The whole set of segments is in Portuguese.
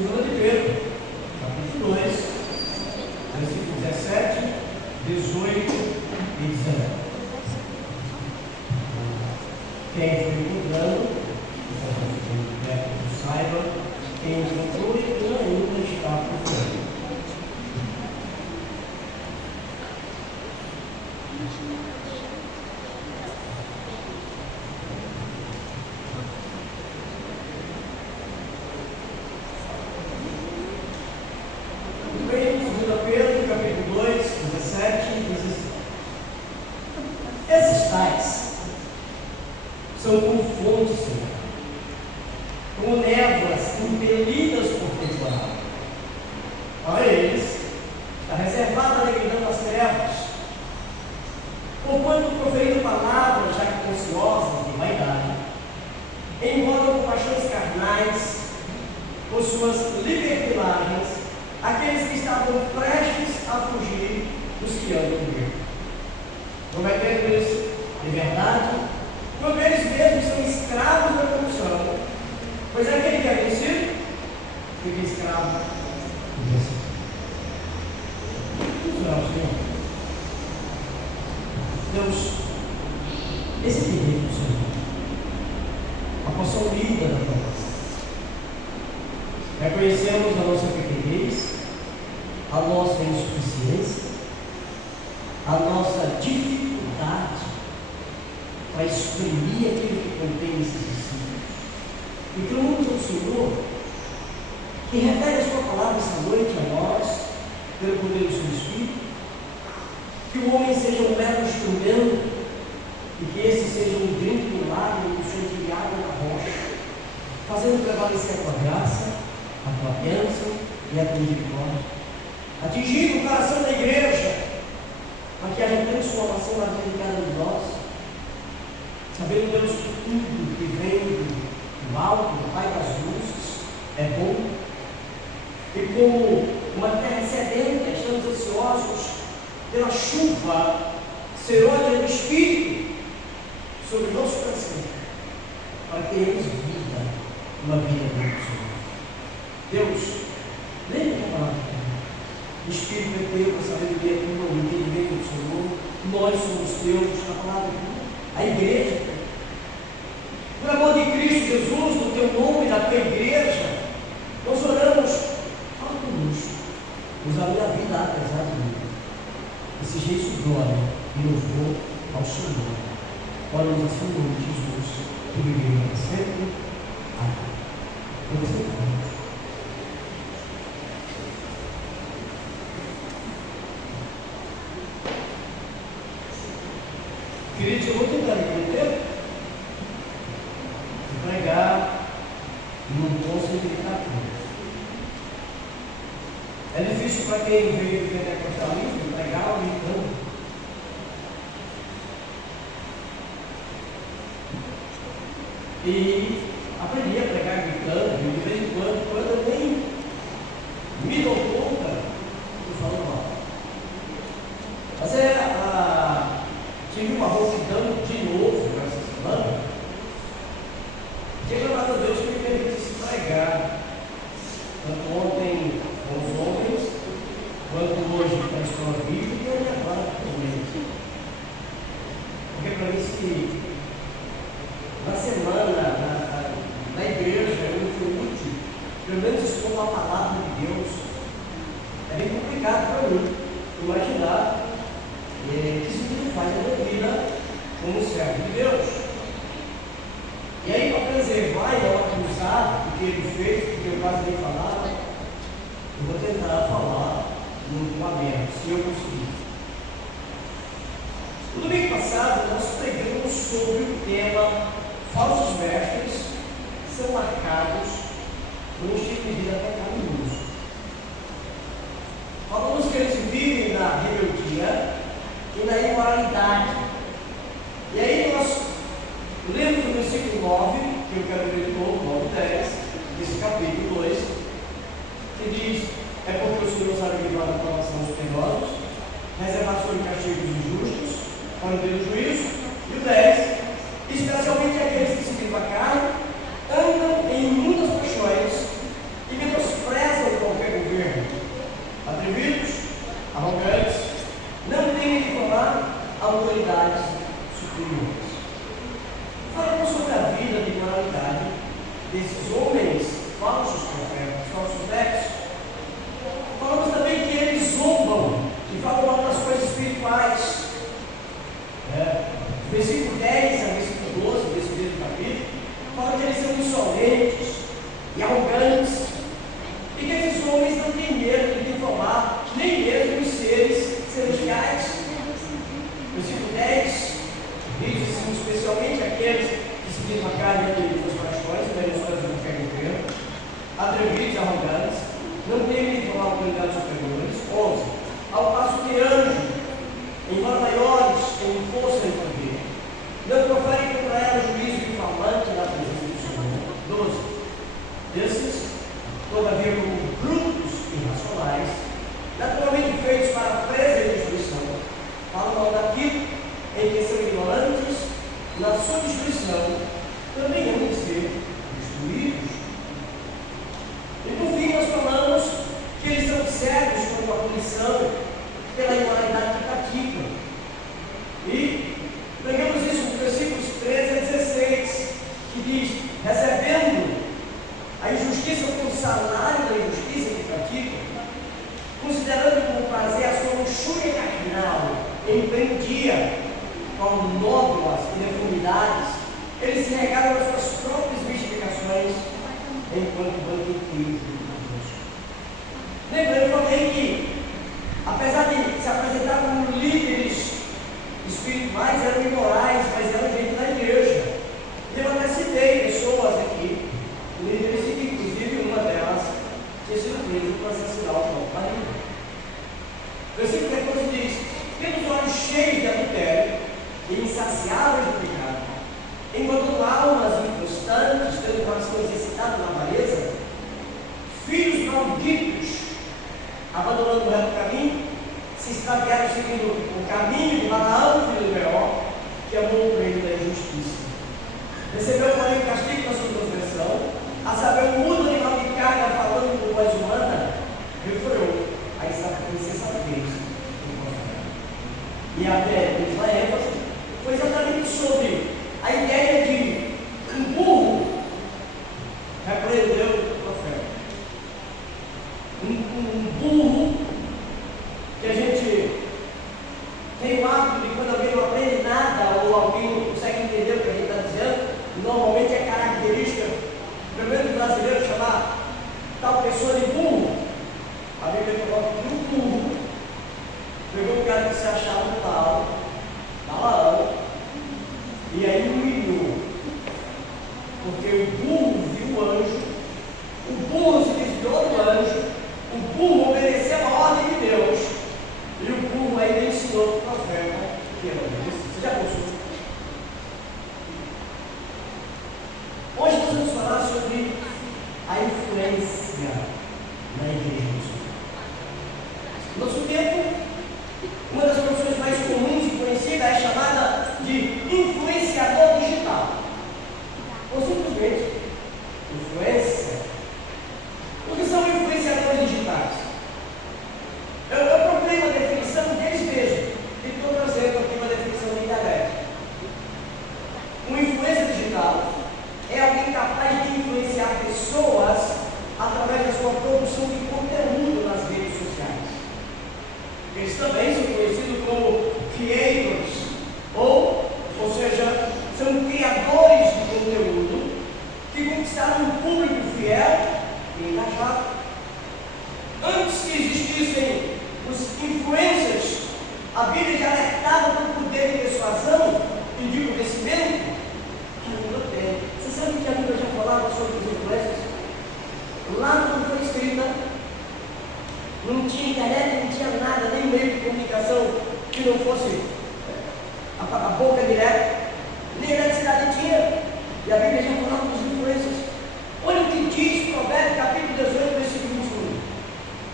Segunda de Pedro, capítulo 2, versículos 17, 18 e 19. Quem foi encontrando, saiba, quem encontrou e ainda está procurando. São como fontes, Senhor, como névoas impelidas por temporal. Para eles, está reservada a alegria das trevas, porquanto proferindo palavras jactanciosas de vaidade, envolvem com paixões carnais, por suas libertinagens, aqueles que estavam prestes a fugir dos que andam comigo. Prometendo-lhes liberdade, quando eles mesmos são escravos da corrupção, pois é aquele que é vencido, fica escravo do vencido. Vamos orar ao Senhor. Deus, esse pedido do Senhor, a porção linda da promessa. Reconhecemos a nossa pequenez, a nossa insuficiência, a nossa dificuldade para exprimir aquilo que contém esses princípios. E clamamos ao Senhor que revele a sua palavra essa noite a nós, pelo poder do seu Espírito, que o homem seja um mero instrumento e que esse seja um grande milagre do Senhor de água na rocha, fazendo prevalecer a tua graça, a tua bênção e a tua misericórdia, atingindo o coração da igreja, para que haja transformação na vida de cada um de nós, sabendo, Deus, que tudo que vem do alto, do Pai das luzes, é bom. E como uma terra sedenta, estamos ansiosos pela chuva serôdia do Espírito sobre o nosso coração, para que termos vida, uma vida do Senhor. Deus, lembra a palavra. O Espírito é teu, a sabedoria é tua, o entendimento do Senhor. Nós somos teus, a palavra é tua. A igreja, por amor de Cristo Jesus, no teu nome, na tua igreja, nós oramos, fala conosco, nos abre a vida apesar de mim. Esse jeito de glória e louvor ao Senhor. Oramos assim no nome de Jesus, que vive para sempre. Amém. Vamos sentar. Queridos, eu vou tentar entender e pregar num tom sem literatura. É difícil para quem veio do pentecostalismo pregar gritando. E aprendi a pregar gritando, de vez em quando eu nem me dou conta, estou falando mal. Mas tive uma rouquidão de novo nessa semana. Chega a Deus que me permite se pregar. Tanto ontem com os homens, quanto hoje com a escola bíblica e agora com eles. Porque para mim, se na semana, na igreja, eu fui útil, pelo menos expor a palavra de Deus, é bem complicado para mim imaginar que isso tudo faz a minha vida como servo de Deus. E aí, para preservar e não acusar o que ele fez, porque eu quase nem falava, eu vou tentar falar no aberto, se eu conseguir. No domingo passado, nós pregamos sobre o tema falsos mestres são marcados por um estilo de vida pecaminoso. Falamos que eles vivem na rebeldia e na imoralidade. E aí nós lemos o versículo 9, que eu quero ler de novo, 9:10, desse capítulo 2, que diz: é porque o Senhor sabe livrar da provação dos penosos, reservar sobre castigos injustos, para o dia do juízo. E o 10, especialmente aqueles que seguindo a carne, andam em muitas paixões e menosprezam comunidades superiores, 11. Ao passo que anjos, embora maiores, têm força e poder, não proferem contra ela juízo infamante na presença do Senhor. 12. Desses, todavia, como brutos irracionais, naturalmente feitos para a presa e destruição, falam mal daquilo em que são ignorantes, na sua destruição, também hão de ser destruídos. E por fim, nós falamos que eles são cegos com a punição pela imoralidade que praticam. E pegamos isso nos versículos 13 a 16, que diz: recebendo a injustiça como salário da injustiça que praticam, considerando como prazer a sua luxúria carnal em pleno dia, com nódoas e deformidades, eles se regalam as suas próprias mistificações enquanto banqueteiros de Deus. Lembrando também que, apesar de se apresentar como líderes espirituais, eram imorais, mas eram dentro da igreja. Eu até citei pessoas aqui, líderes, que inclusive uma delas tinha sido presa para assassinar o próprio marido. O versículo 14 diz: tendo os olhos cheios de adultério e insaciáveis do pecado, enquanto almas inconstantes, tendo o coração exercitado na avareza, filhos malditos, abandonando o reto caminho, se extraviaram seguindo o caminho de Balaão, filho do Beor, que amou o reino da injustiça. Recebeu, porém, o castigo da sua transgressão, a saber, o mudo animal de carga, falando com voz humana, refreou a insensatez do profeta. E até a ênfase foi exatamente sobre a ideia de um burro repreendeu o profeta. Um burro que a gente tem o hábito de, quando alguém não aprende nada ou alguém não consegue entender o que a gente está dizendo, normalmente é característica, pelo menos brasileiro, chamar tal pessoa de burro. A Bíblia coloca que um burro pegou um cara que se achava um tal, Balaão, e aí humilhou, porque o burro viu o anjo, o burro se desviou do anjo, o burro obedeceu a ordem de Deus, e o burro ainda ensinou para o profeta que era isso. Você já pensou? Hoje nós vamos falar sobre a influência na igreja. No nosso tempo, uma das profissões mais comuns e conhecidas é chamada de influenciador digital, ou simplesmente influência. O que são influenciadores digitais? Eu procurei uma definição deles mesmos e estou trazendo aqui uma definição da internet. Uma influência digital é alguém capaz de influenciar pessoas através da sua produção de conteúdo nas redes sociais. Eles também são conhecidos como creators, ou seja, são criadores de conteúdo que conquistaram um público fiel e engajado. Antes que existissem os influencers, a Bíblia já alertava para o poder de persuasão e de conhecimento que a Bíblia tem. Você sabe que a Bíblia já falava sobre os influencers? Lá quando foi escrita, não tinha internet, não tinha nada, nem meio de comunicação que não fosse a boca direta, nem eletricidade tinha, e a Bíblia já falava dos influencers. Olha o que diz Provérbios capítulo 18, versículo 21.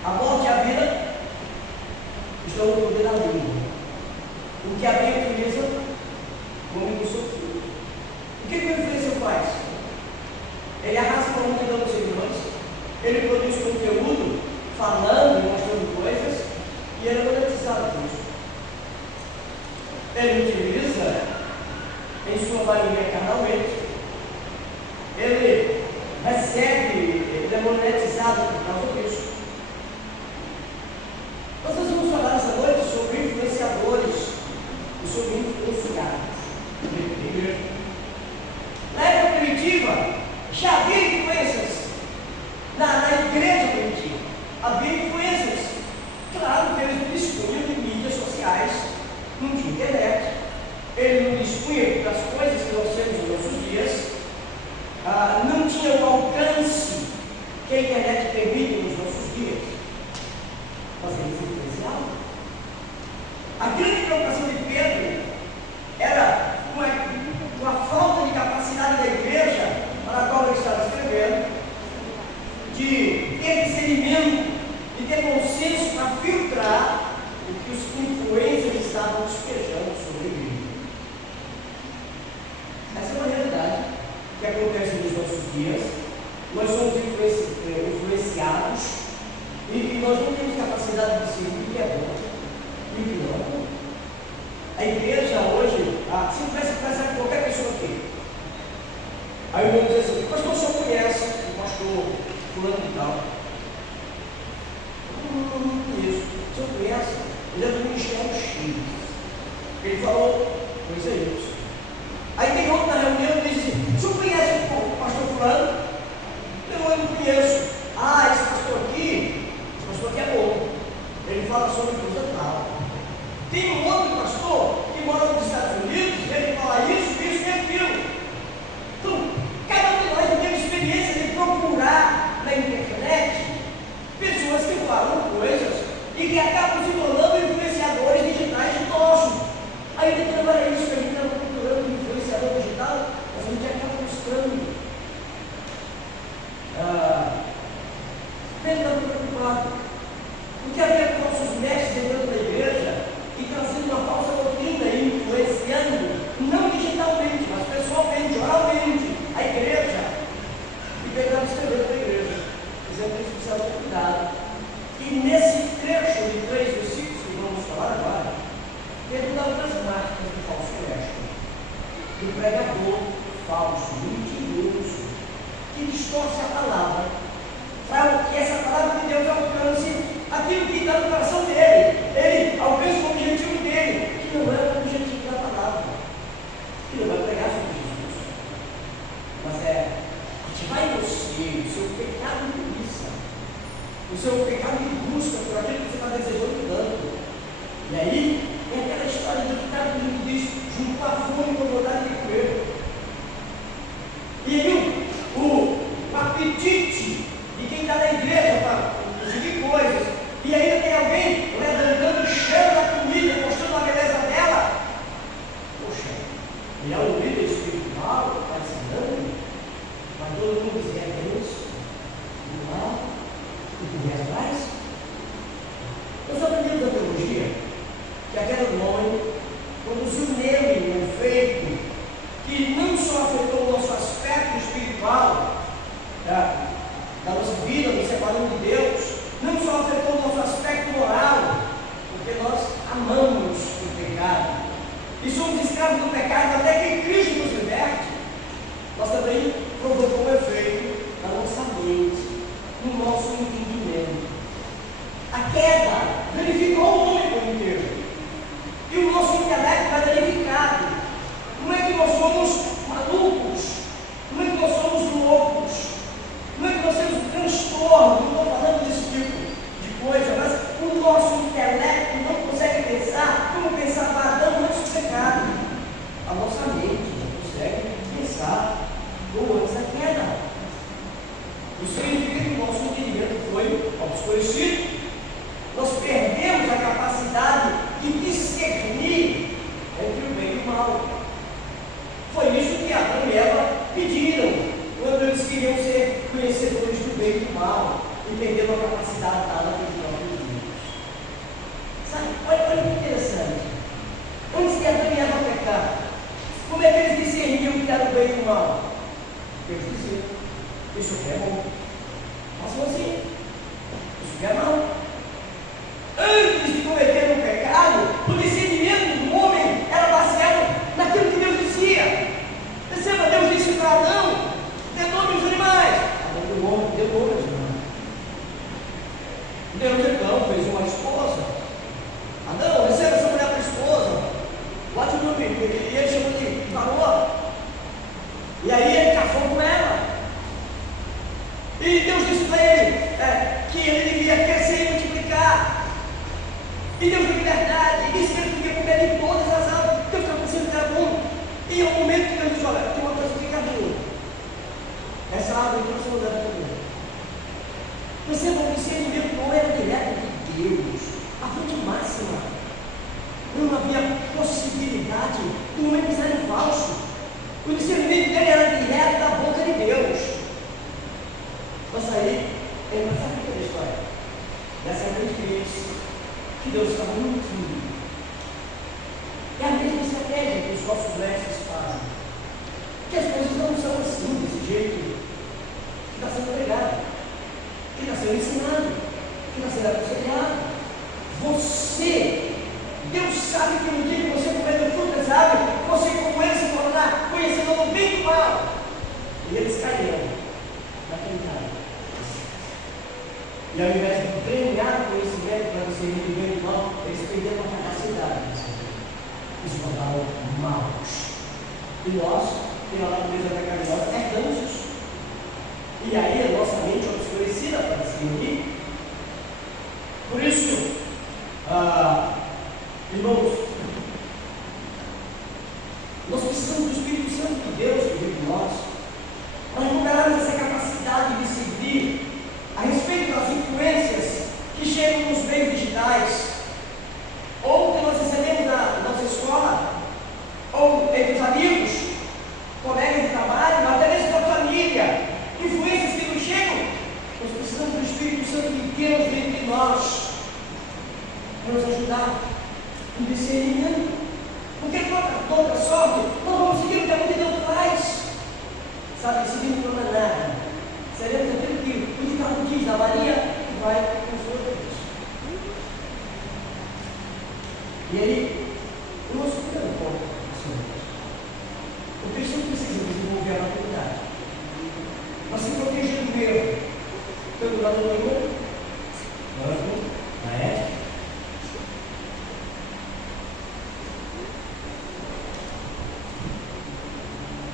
A morte e a vida estão no poder da língua. O que a Bíblia utiliza, como no seu filho. O que o influencer faz? Ele arrasta para uma multidão de seguidores, ele produz conteúdo, falando e mostrando coisas, e ele é monetizado por isso. Ele utiliza, em sua maioria carnalmente, ele recebe, ele é monetizado por causa disso. Nós vamos falar essa noite sobre influenciadores e sobre influenciados. Na época primitiva, já havia influências. Na igreja primitiva, havia influências. Claro que eles não dispunham de mídias sociais, não tinha internet, ele não dispunha das coisas que nós temos nos nossos dias, não tinha o alcance que a internet permite nos nossos dias. de ter discernimento, de ter bom senso para filtrar o que os influencers estavam despejando sobre a igreja. Essa é uma realidade que acontece nos nossos dias. Nós somos influenciados e nós não temos capacidade de discernir o que é bom e o que não é bom. A igreja hoje, se tivesse que pensar em qualquer pessoa aqui, aí o irmão diz assim: pastor, o senhor conhece o pastor fulano e tal? Não conheço. O senhor conhece? Ele é do Ministério X. Ele falou, pois é isso. Aí tem outro na reunião e diz assim: o senhor conhece o pastor fulano? Eu não conheço. Esse pastor aqui é bom. Ele fala sobre coisa tal. Tem um outro pastor que mora nos Estados Unidos, ele fala isso e aquilo. Então, cada um de nós tem experiência de procurar na internet pessoas que falam coisas e que acabam se tornando influenciadores digitais nossos. Aí não era isso que a gente estava procurando, um influenciador digital, mas a gente acaba buscando. Ele está preocupado. Porque havia com nossos mestres entrando na igreja e trazendo uma falsa doutrina e influenciando, não digitalmente, mas pessoalmente, oralmente, a igreja. E pegando e escrevendo para a igreja. Dizendo que eles precisavam ter cuidado. E nesse trecho de 3 versículos que vamos falar agora, ele dá outras marcas do falso mestre, do pregador falso, mentiroso, que distorce a palavra, para que essa palavra de Deus alcance aquilo que está no coração dele. Ele alcança o objetivo dele, que não é o objetivo da palavra, que não vai pregar sobre Jesus, mas é ativar em você o seu pecado de preguiça, o seu pecado de busca por aquilo que você está desejando tanto. E aí é aquela história do ditado que a gente diz: junto à fome com vontade de comer. E aí o apetite de quem está na igreja para conseguir coisas, e ainda tem alguém levantando o cheiro da comida, mostrando a beleza dela. Poxa, ele é um líder espiritual, está ensinando, mas todo mundo diz: é Deus, não é? E tu vier atrás? Nós aprendemos a teologia que aquele homem produziu nele um efeito que não só afetou o nosso aspecto espiritual da nossa vida, nos separando de Deus, não só afetou o nosso aspecto moral, porque nós amamos o pecado e somos escravos do pecado até que Cristo nos liberte. Nós também provocou um efeito na nossa mente, no nosso entendimento. A queda danificou o homem por inteiro e o nosso intelecto vai danificado. Não é que nós somos malucos, não é que nós somos loucos, não é que nós temos um transtorno, não estou falando desse tipo de coisa, mas o nosso intelecto não consegue pensar como pensava Adão antes do pecado. A nossa mente não consegue pensar como antes da queda. Isso significa que o nosso entendimento foi obscurecido. Nós perdemos a capacidade de discernir entre o bem e o mal. Foi isso que Adão e Eva pediram quando eles queriam ser conhecedores do bem e do mal, entendendo a capacidade dada pelo próprio Deus. Sabe, olha que interessante. Antes de Adão e Eva pecar, como é que eles discerniam o que era o bem e o mal? Deus dizia: isso aqui é bom, façam assim, isso aqui é mal. Antes de cometer um pecado, o discernimento do homem era baseado naquilo que Deus dizia. Perceba, Deus disse para Adão: dê nome aos animais. Adão deu nome aos animais. Deus então fez uma esposa. Adão, receba essa mulher para esposa. Bote o nome, e ele chamou de varoa. E aí ele casou com ela. E Deus disse para ele que ele devia crescer e multiplicar. E Deus deu liberdade, e disse que ele podia comer de todas as árvores. Deus estava pensando que era bom. E é o momento que Deus diz: olha, tem uma coisa que fica ruim. Essa árvore que você não deve comer. Perceba, o discernimento não era direto de Deus. A fonte máxima. Não havia possibilidade de um emissário falso. O discernimento dele era direto da boca de Deus. Mas aí Mas sabe o que é a história? Dessa grande vez que Deus estava mentindo. É a mesma estratégia que os nossos mestres fazem. Que as coisas não são assim, desse jeito que está sendo pregado, que está sendo ensinado, que está sendo aconselhado. Deus sabe que no dia que você comer do fruto dessa árvore, você como ele se tornar conhecedor do bem e do mal. E eles caíram naquele cara. E ao invés de treinar conhecimento para você ir do bem e do mal, eles perderam a capacidade de saber. E se tornaram maus. E nós, pela natureza pecaminosa, herdamos isso. E aí a nossa mente é obscurecida para discernir. Por isso, irmãos, nós precisamos do Espírito Santo de Deus que vive em nós, para recuperarmos essa capacidade de discernir a respeito das influências que chegam nos meios digitais, ou que nós recebemos na nossa escola, ou entre os amigos, colegas de trabalho, até mesmo da família, influências que nos chegam. Nós precisamos do Espírito Santo de Deus dentro de nós, para nos ajudar em discernimento. Porque de outra sorte, nós vamos seguir o que a multidão faz. Sabe, seguindo por nada. Seremos aquilo que o ditado diz, a Maria que vai com os outros. E aí, o nosso primeiro ponto, o cristão precisa desenvolver a maturidade. Mas se proteger do erro, pelo lado do erro, na ética.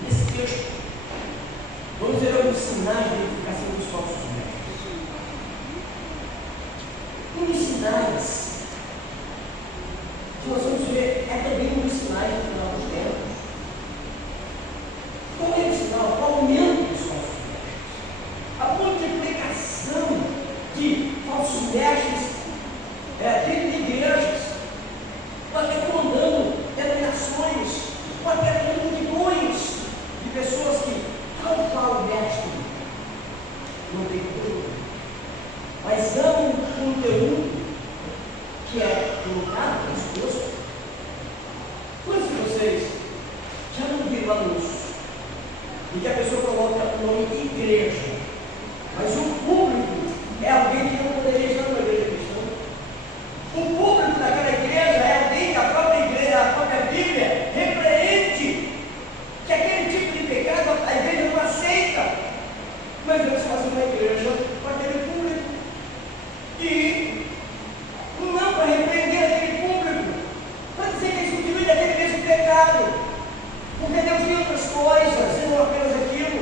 Nesse texto, vamos ver alguns sinais de identificação dos falsos mestres. Um dos sinais que nós vamos ver é também um dos sinais do final dos tempos. Qual é o sinal? O aumento dos falsos mestres. A multiplicação de falsos mestres dentro de igrejas, até comandando denominações, até multidões de pessoas que tal mestre não tem culpa, mas amam um conteúdo que é colocado no pescoço. Quantos de vocês já não viram anúncios em que a pessoa coloca o nome igreja, mas o público é alguém que não poderia estar numa igreja cristã? O público daquela igreja é alguém que a própria igreja, a própria Bíblia repreende, que aquele tipo de pecado a igreja não aceita. Mas Deus faz uma igreja para aquele público. E não para repreender aquele público, para dizer que eles continuem daquele mesmo pecado. Porque Deus tem outras coisas, e não apenas aquilo.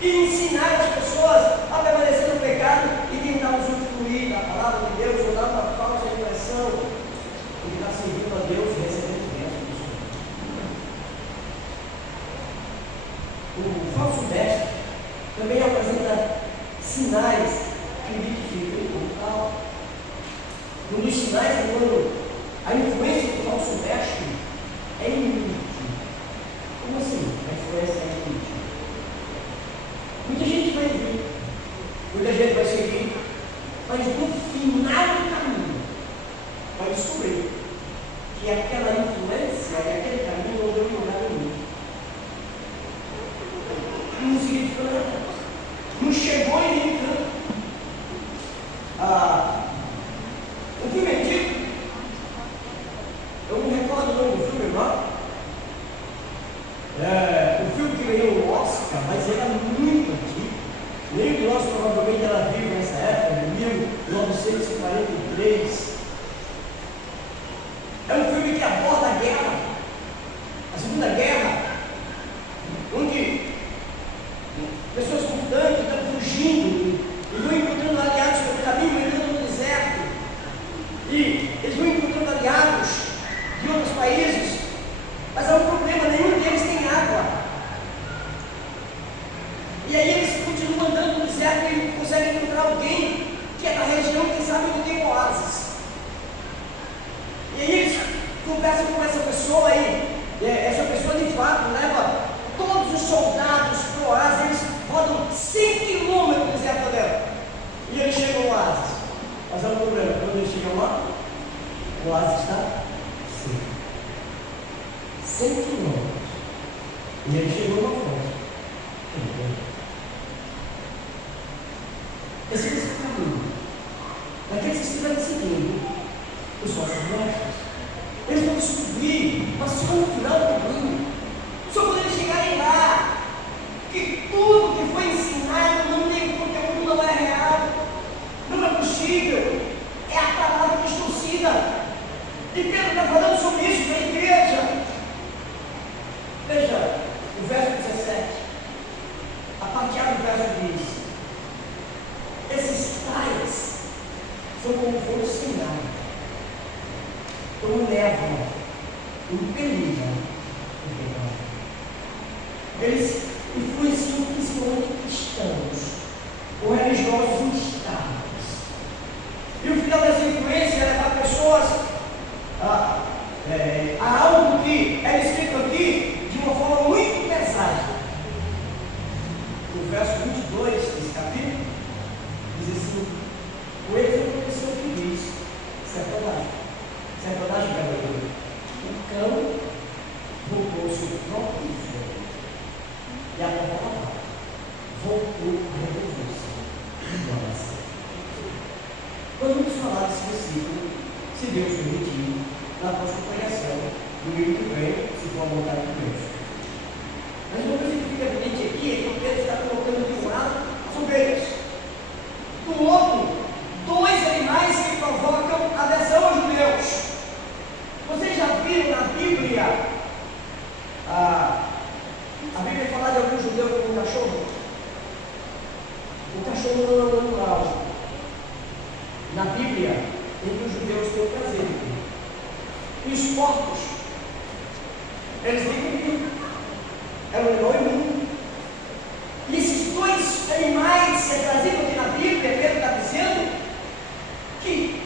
E ensinar as pessoas a permanecer no pecado e tentar usufruir da palavra de Deus, ou dar uma falsa impressão de que está servindo a Deus e recebendo bênção do Senhor. O falso mestre também apresenta sinais que identificam o tal. Um dos sinais é quando a influência do falso mestre é inútil. Como assim? A influência é inútil. Muita gente vai vir, muita gente vai seguir, mas no final do caminho vai descobrir que aquela influência e aquele caminho não deu lugar nenhum. Não significa nada. Não chegou em nenhum canto. O filme antigo, eu não recordo o nome do filme, não? O filme que ganhou o Oscar, mas ele é muito antigo. Nem de nós provavelmente era vivo nessa época, em 1943. É um filme que aborda a guerra, a Segunda Guerra, onde pessoas com tanque estão fugindo e vão encontrando aliados pelo caminho, entrando no deserto. E eles vão encontrando aliados de outros países, mas há um problema, nenhum deles tem água. E aí eles continuam andando no deserto e conseguem encontrar alguém que é da região, quem sabe não tem oásis. E aí eles conversam com essa pessoa aí, essa pessoa de fato leva todos os soldados para o oásis, eles rodam 100 quilômetros no deserto dela. E Mas é o problema, quando eles chegam lá, o oásis está seco. 100 quilômetros. E ele chegou numa fonte. Esse é o caminho. Naqueles que estiverem seguindo os nossos mestres, eles vão descobrir, mas só no final do caminho, só quando eles chegarem lá, que tudo que foi ensinado não tem conteúdo, não é real, não é possível, é a palavra distorcida. E Pedro está falando sobre isso na igreja. Veja, o verso 17, a parte A do verso diz: esses tais são como fogo sem nada, como névoa, impelida do pecado. Eles influenciam principalmente cristãos ou religiosos instáveis. E o final dessa influência é levar pessoas a algo que é escrito aqui de uma forma muito pesada. No verso 22 desse capítulo, diz assim: com eles aconteceu o que diz Satanás verdadeiro. O cão voltou ao seu próprio inferno, e a palavra voltou a revolver-se. Nós vamos falar desse versículo, se Deus permitir, na próxima pregação, no domingo que vem, se for a vontade de Deus. Mas uma coisa que fica evidente aqui é que o Pedro está colocando de um lado as ovelhas, do outro, dois animais que provocam aversão aos judeus. Vocês já viram na Bíblia a Bíblia fala de algum judeu com um cachorro? O cachorro não é natural. Na Bíblia, entre os judeus tem o prazer. E os porcos, eles têm comido. É um animal imundo. E esses dois animais que é trazido aqui na Bíblia, Pedro está dizendo que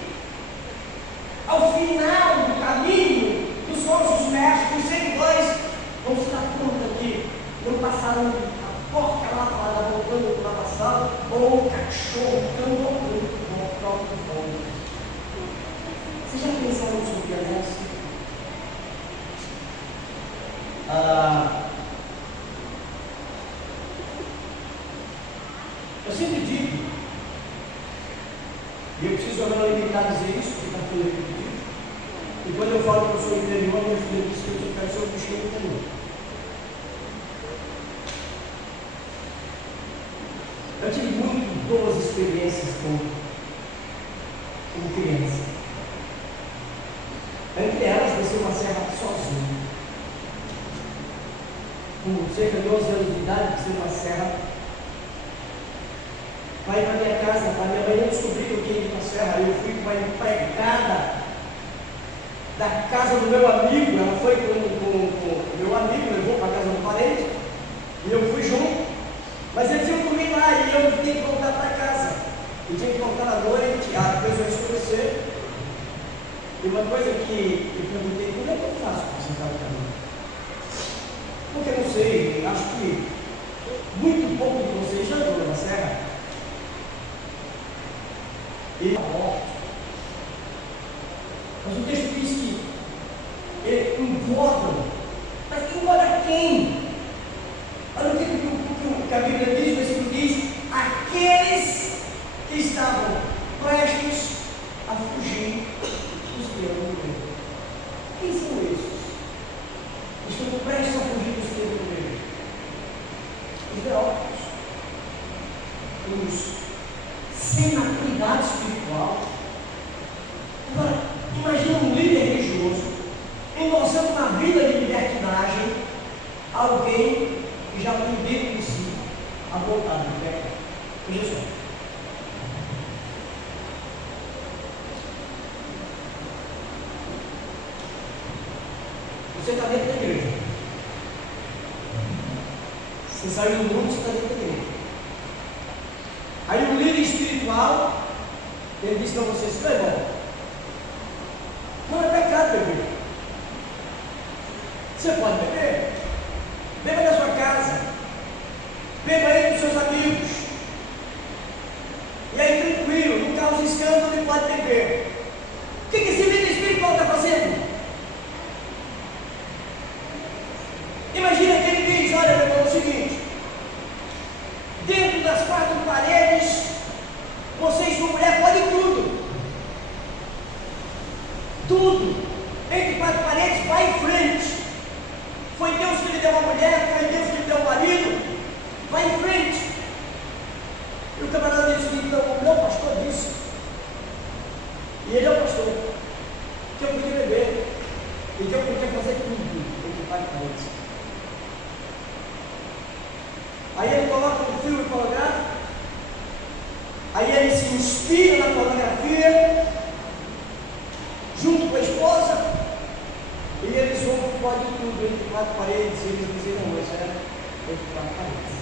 ao final do caminho dos nossos mestres, os seguidores vão se dar conta que não passaram a porca lavada voltando para o lavação, ou o cachorro tão voltando para o próprio fogo. Vocês já pensaram sobre isso? Eu sempre digo, e eu preciso agora limitar a dizer isso, porque está tudo repetido. E quando eu falo que eu sou interior, meu filho diz que eu quero ser um bichinho interior. Eu tive muito boas experiências como criança. Entre elas, desci uma serra sozinho. Com cerca de 11 anos de idade, desci uma serra. Vai para minha casa, para minha mãe não descobriu que eu tinha ido para a serra. Eu fui com uma empregada da casa do meu amigo. Ela foi com o meu amigo, levou para a casa do parente, e eu fui junto. Mas eles iam dormir lá e eu tinha que voltar para casa. Eu tinha que voltar à noite, depois eu escurecer. E uma coisa que eu perguntei: como é que eu faço para sentar no caminho? Porque eu não sei, acho que muito pouco de vocês já andou na serra. E a morte. Mas o texto diz que ele incomoda. Mas incomoda quem? Olha o que a Bíblia diz, o versículo diz: aqueles que estavam prestes a fugir dos que eram do meio. Quem são esses? Estão prestes a fugir dos que eram do meio. Os teólogos, os sem maturidade espiritual. Agora, imagina um líder religioso endossando uma vida de libertinagem alguém que já tem dentro de si a vontade do pecado. Veja só. Você está dentro da igreja. Você saiu do mundo, você está dentro da igreja. Aí o líder espiritual, ele diz para você: isso não é bom. Não é pecado beber. Você pode beber. Beba na sua casa. Beba aí com seus amigos. E aí tranquilo, não cause escândalo ele pode beber. O que esse líder espiritual está fazendo? Imagina que ele diz: olha, meu irmão, é o seguinte, dentro das 4 paredes, você e sua mulher podem tudo. Tudo. Entre 4 paredes, vai em frente. Foi Deus que lhe deu uma mulher, foi Deus que lhe deu um marido, vai em frente. E o camarada disse: então, o meu pastor disse, e ele é o pastor, que eu podia beber, e que eu podia fazer tudo entre 4 paredes. Aí ele coloca um filme pornográfico, aí ele se inspira na pornografia, junto com a esposa, e eles vão pode tudo entre 4 paredes, e eles dizem: não, mas é entre 4 paredes.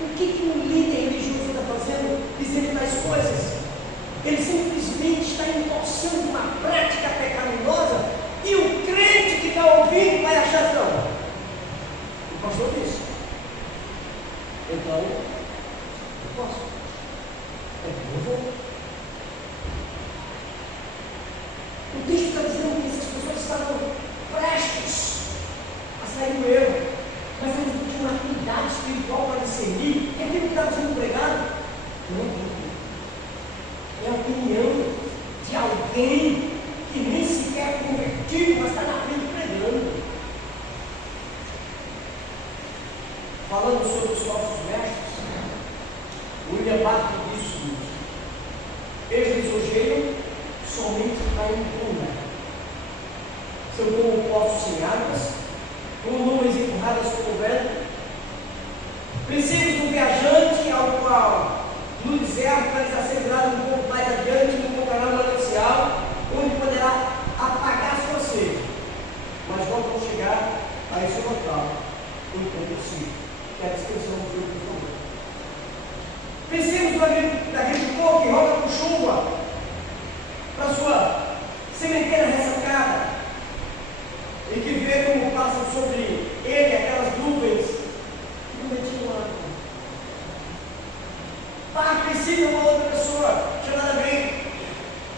O que um líder religioso está fazendo dizendo tais coisas? Ele simplesmente está endossando uma prática pecaminosa, e o crente que está ouvindo vai achar não. O pastor disse, então eu posso. Eu vou. O texto está dizendo que essas pessoas estavam prestes a sair do erro, mas eles não tinham uma habilidade espiritual para discernir que aquilo que estava sendo pregado não é a opinião de alguém que nem sequer é convertido, mas está na frente pregando. Falando sobre os falsos mestres, William Barclay diz o seguinte: eles lisonjeiam somente para empurrar. São como poços sem águas, como nuvens empurradas pelo vento. Princípios do viajante ao qual, no deserto, eles asseguraram um pouco mais adiante, encontrará um manancial, onde poderá apagar sua sede. Mas não vão chegar a esse local, enquanto si. Que é a descrição do filho, por favor. Princípios do agricultor que roda com chuva para sua sementeira ressacada, e que vê como passam sobre ele aquelas nuvens que não detinham água. Participa uma outra pessoa chamada Bem,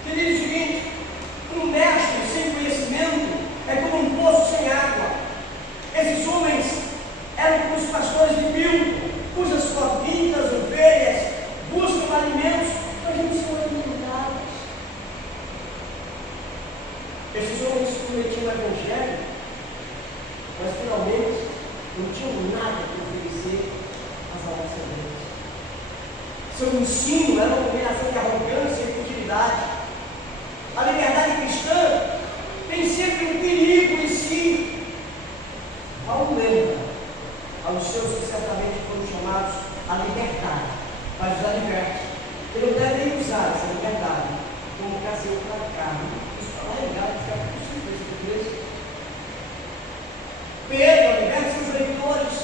que diz o seguinte: um mestre sem conhecimento é como um poço sem água. Esses homens eram como os pastores de Bilbo, cujas povinhas, ovelhas, buscam alimentos, mas não são alimentados. Esses homens prometiam o Evangelho, mas finalmente não tinham nada para oferecer às almas deles. Seu ensino era uma combinação de arrogância e futilidade. A liberdade cristã tem sempre um perigo em si. Paulo lembra aos seus que certamente foram chamados à liberdade, mas os adverte que não devem usar essa liberdade como ocasião para a carne. Isso está lá em Gálatas capítulo 5, versículo 13. Pedro adverte seus leitores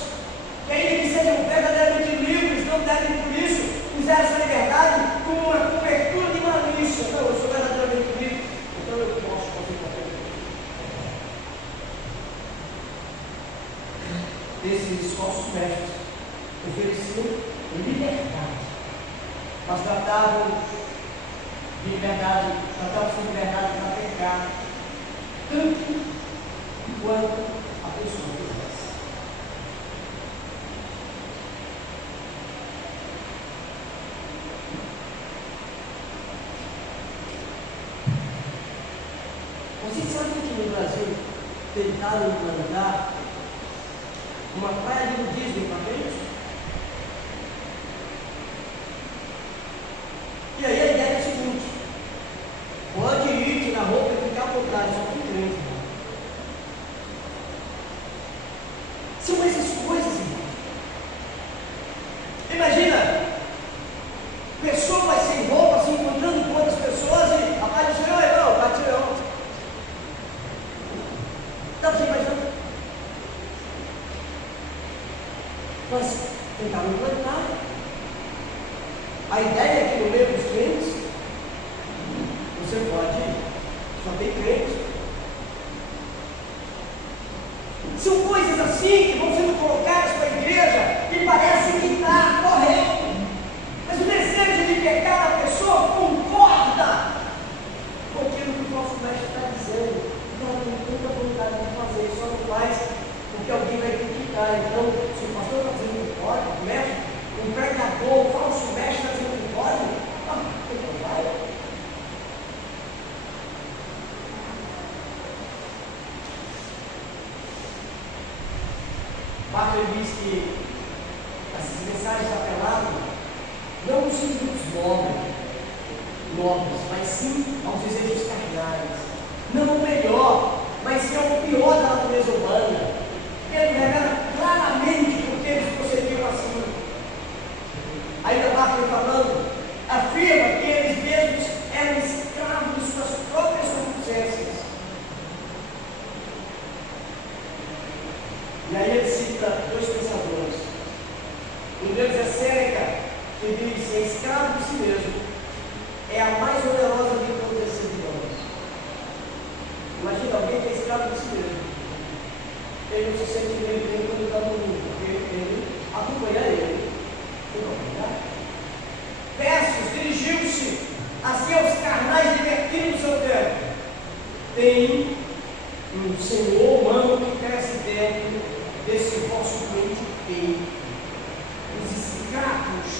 que, ainda que sejam verdadeiramente livres, não devem por isso usar essa liberdade como uma cobertura de malícia. Não, eu sou verdadeiramente livre, então eu posso fazer qualquer coisa. Esses falsos mestres ofereciam liberdade, mas tratavam de liberdade para pecar, tanto quanto a pessoa quisesse. Vocês sabem que no Brasil tentaram implantar uma praia de nudismo para gente? E aí a ideia é a seguinte: pode ir, tirar a roupa e ficar à vontade, só com crente. São essas coisas, irmão. Imagina pessoas sem roupa se encontrando com outras pessoas e a paz do Senhor, irmão, paz do Senhor. Dá para você imaginar? Mas tentaram implantar. A ideia é que no meio dos crentes você pode, só tem crente. São coisas assim que vão sendo colocadas para a igreja que parecem que está correto, mas o desejo de pecar a pessoa concorre que essas mensagens apelavam não aos sentimentos nobres, mas sim aos desejos carnais. Não o melhor, mas sim ao pior da natureza humana. Ele revela claramente porque eles procediam assim. Ainda Barclay falando, afirma que eles mesmos eram escravos de suas próprias concupiscências. E aí ele cita dois pensadores. Um deles é Sêneca, que diz: ser escravo de si mesmo é a mais onerosa vida dos seres humanos. Imagina alguém que é escravo de si mesmo. Ele não se sente bem quando está no mundo, porque ele acompanha ele. Versos dirigiu-se assim aos carnais libertinos do seu tempo. Tem um senhor humano que cresce dentro desse vosso doente peito, os escravos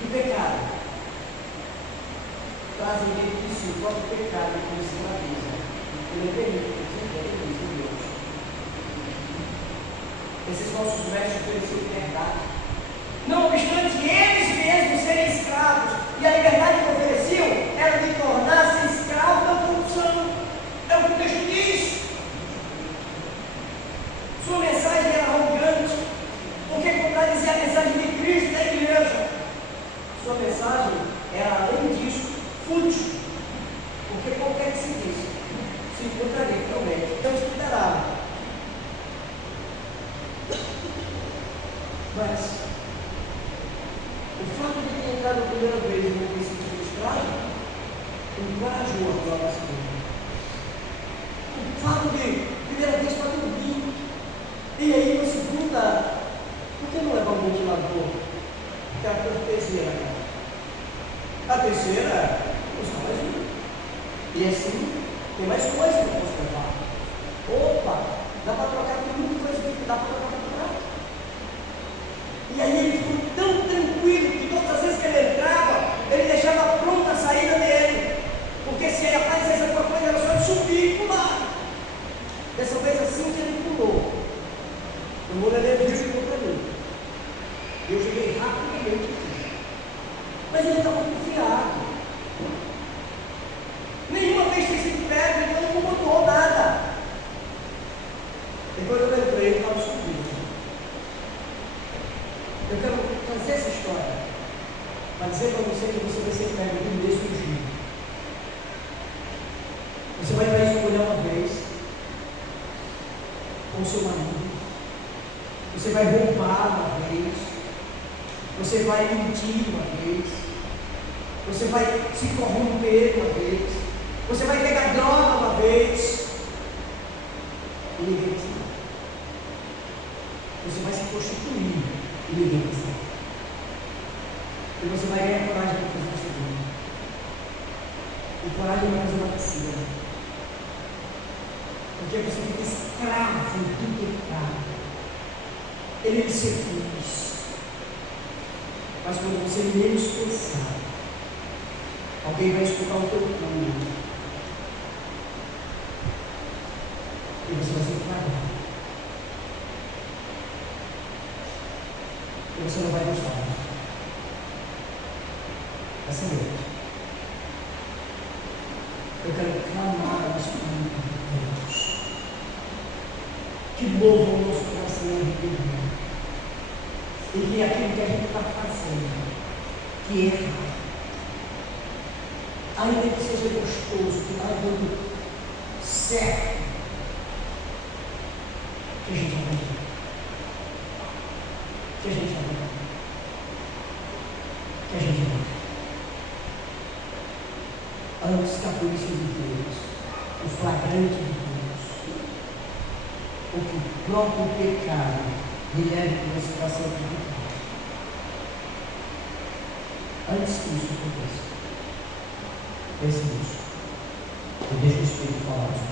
do pecado. Trazem dentro de si o próprio pecado que nos escraviza. Ele é terrível, de Deus. Esses nossos mestres ofereciam liberdade. Não obstante eles mesmos serem escravos, e a liberdade que ofereciam era de tornar-se escravo da corrupção. É o que o texto diz. Sua mensagem era arrogante, porque contradizia a mensagem de Cristo da igreja. Sua mensagem era, além disso, fútil, porque qualquer que se disse, se encontraria realmente não explicará. Mas o fato de ter entrado a primeira vez no princípio de escravo encorajou a prova segunda. O fato de primeira vez para dormir, e aí na segunda, por que não levar um ventilador? Que é a terceira, cara. A terceira, os mais. E assim, tem mais coisas que eu posso levar. Opa, dá para trocar com muita coisa que dá para trocar com prato. E aí ele ficou tão tranquilo que todas as vezes que ele entrava, ele deixava pronta a saída dele. Porque se ele aparecesse alguma coisa, era só ele subir e pular. Dessa vez assim que ele pulou. O moleque viu e ficou para mim. Eu cheguei rapidamente aqui. Mas ele estava confiado. Nenhuma vez tinha sido pego, então não mudou nada. Depois eu lembrei, ele estava subindo. Eu quero trazer essa história para dizer para você que você vai ser pego no mesmo dia. Você vai para escolher uma vez com o seu marido. Você vai roubar uma vez. Você vai mentir uma vez. Você vai se corromper uma vez. Você vai pegar droga uma vez. E ninguém vai saber. Você vai se prostituir. E ninguém vai saber. E você vai ganhar coragem para fazer o segundo. E coragem para fazer uma terceira. Porque você fica escravo do pecado. Ele lhe seduz. Mas quando você menos pensar, alguém vai escutar o teu pulo. E você vai ser trabalhado. E você não vai gostar. Essa noite, eu quero clamar ao Espírito de Deus que mova o nosso coração em rebelião. E que aquilo que a gente está fazendo, que é errado, ainda que seja gostoso, que está dando certo, que a gente abandone. Que a gente abandone. Que a gente abandone. Antes que a polícia de Deus, o flagrante de Deus, ou que o próprio pecado me leve para uma situação de pecado. Antes que isso aconteça, pense nisso. E deixe o Espírito falar.